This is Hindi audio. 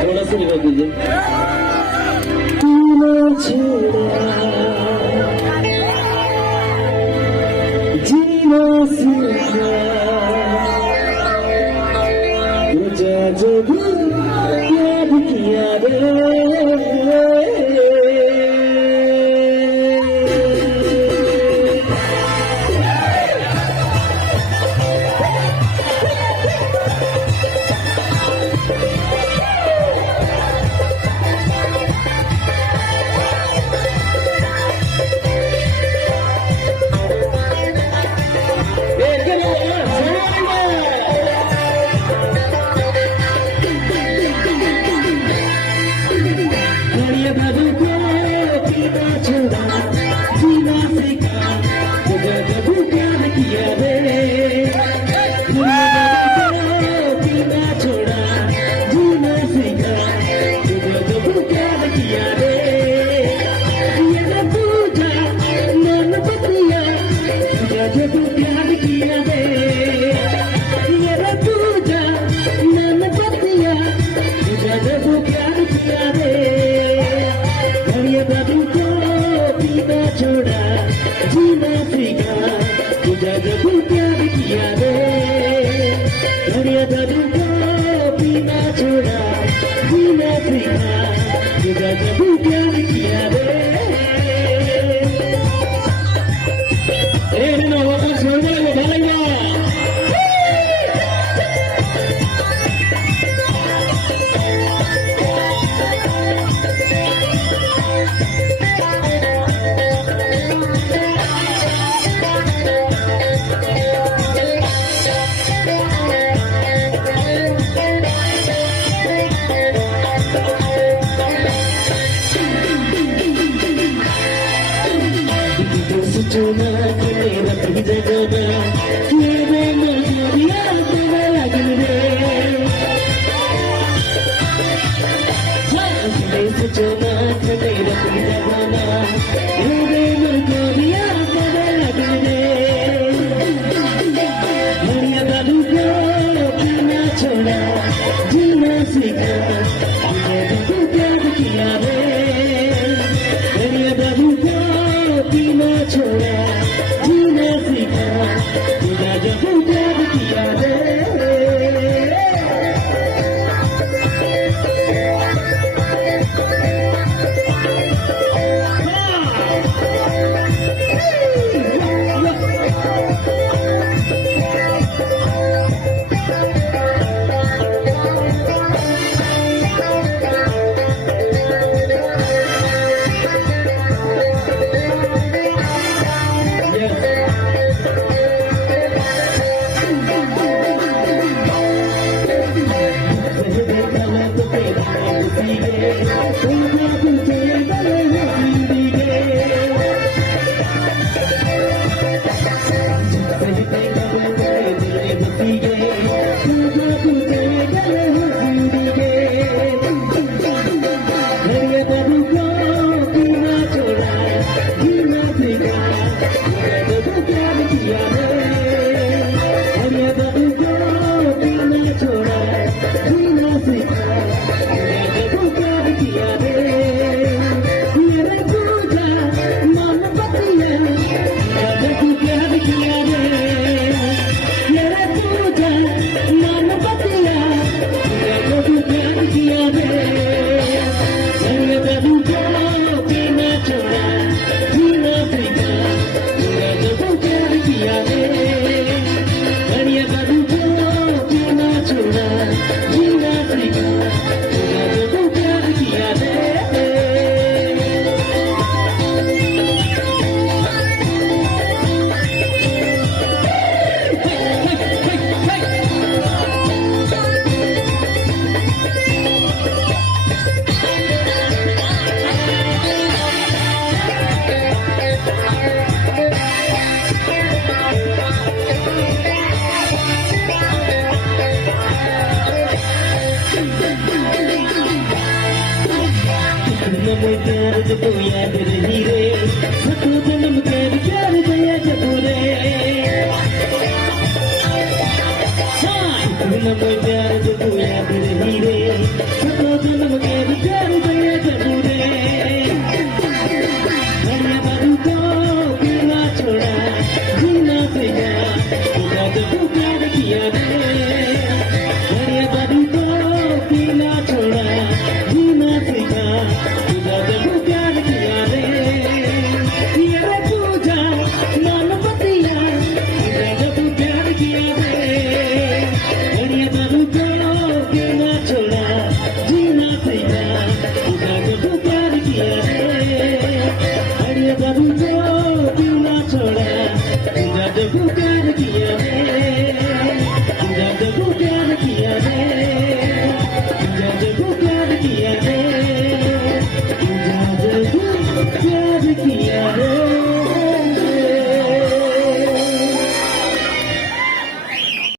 थोड़ा सा निकाल दीजिए। तूने छोड़ा जीना सीखा तुझे जब याद किया रे। जन्म प्यार जो तू याद नहीं रे, सैकड़ों जन्म के भी प्यार गया जरूर रे। घड़िया बाबू को पीना छोड़ा, जीना सीखा, तुझा जब प्यार किया रे। घड़िया बाबू को पीना छोड़ा, जीना सीखा, तुझा जब प्यार किया रे। ये रे पूजा मान बतिया, तुझा जब प्यार किया रे। घड़िया बाबू को पीना छोड़ा, जीना सीखा, तुझा जब प्यार किया रे। घड़िया बाबू को पीना छोड़ा, तुझा जब